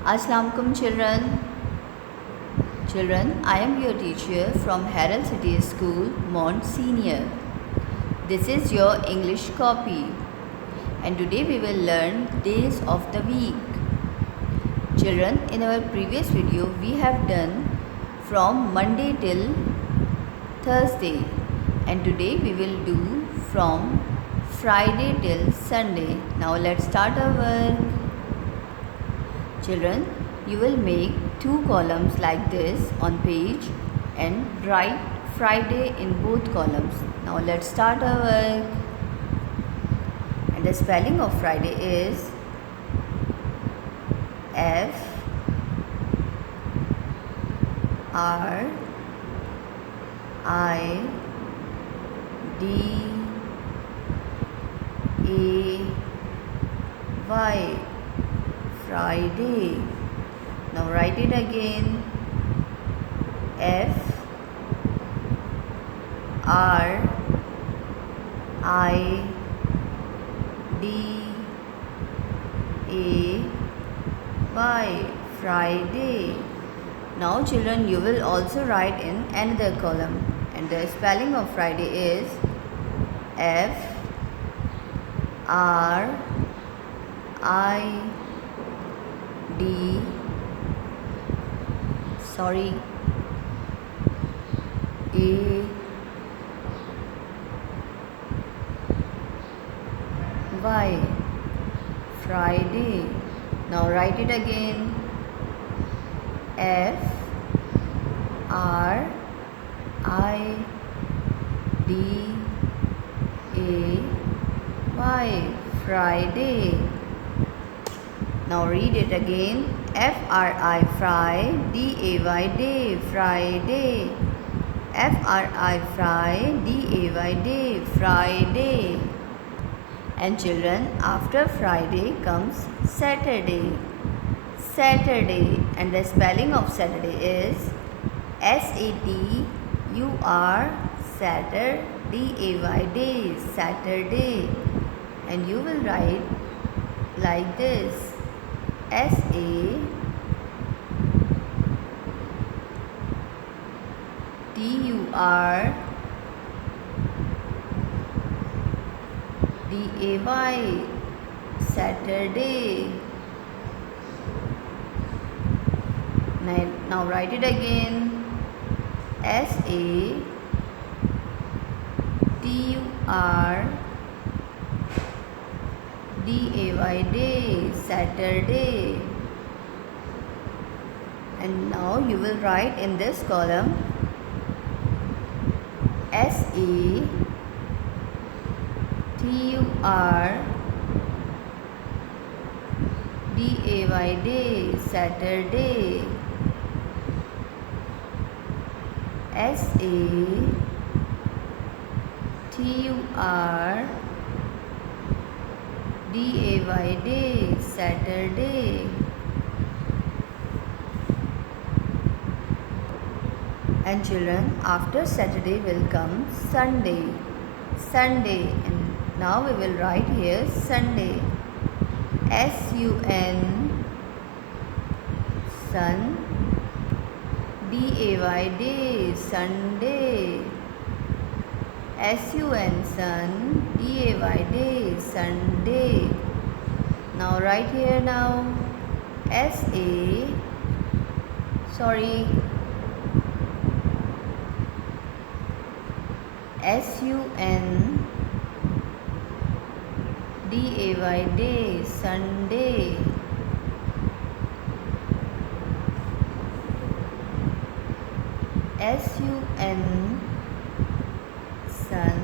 Assalamualaikum children. Children, I am your teacher from Herald City School, Mont Senior. This is your English copy and today we will learn days of the week. Children, in our previous video we have done from Monday till Thursday and today we will do from Friday till Sunday. Now let's start our work. Children, you will make two columns like this on page and write Friday in both columns. Now let's start our work. And the spelling of Friday is F R I D A Y. Friday. Now write it again. F R I D A Y. Friday. Now children, you will also write in another column and the spelling of Friday is F R I D A Y. Friday. Now write it again. F R I D A Y. Friday. Now read it again. F-R-I fry, D-A-Y day, Friday. F-R-I fry, D-A-Y day, Friday. And children, after Friday comes Saturday. Saturday. And the spelling of Saturday is S-A-T-U-R, Saturday, D-A-Y day, Saturday. And you will write like this. S-A-T-U-R D-A-Y, Saturday. Now write it again. S-A-T-U-R D-A-Y day, Saturday. And now you will write in this column S-A-T-U-R D-A-Y day, Saturday. S-A-T-U-R D-A-Y day, Saturday. And children, after Saturday will come Sunday. Sunday. And now we will write here Sunday. S-U-N Sun D-A-Y day, Sunday. S-U-N Sun D-A-Y day, Sunday. Now write here now. S-U-N D-A-Y day, Sunday. S-U-N Sun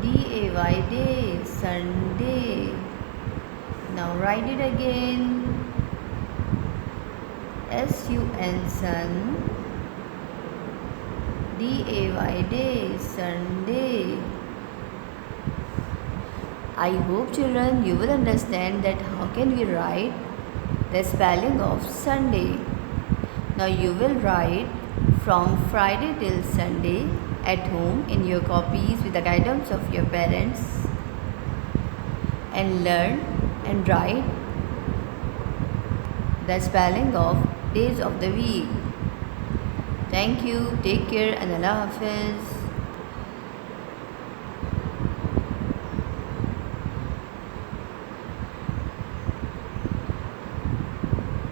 D-A-Y day, Sunday. Now write it again. S-U-N Sun D-A-Y day, Sunday. I hope children you will understand that how can we write the spelling of Sunday. Now you will write from Friday till Sunday at home in your copies with the guidance of your parents and learn and write the spelling of days of the week. Thank you. Take care and Allah Hafiz.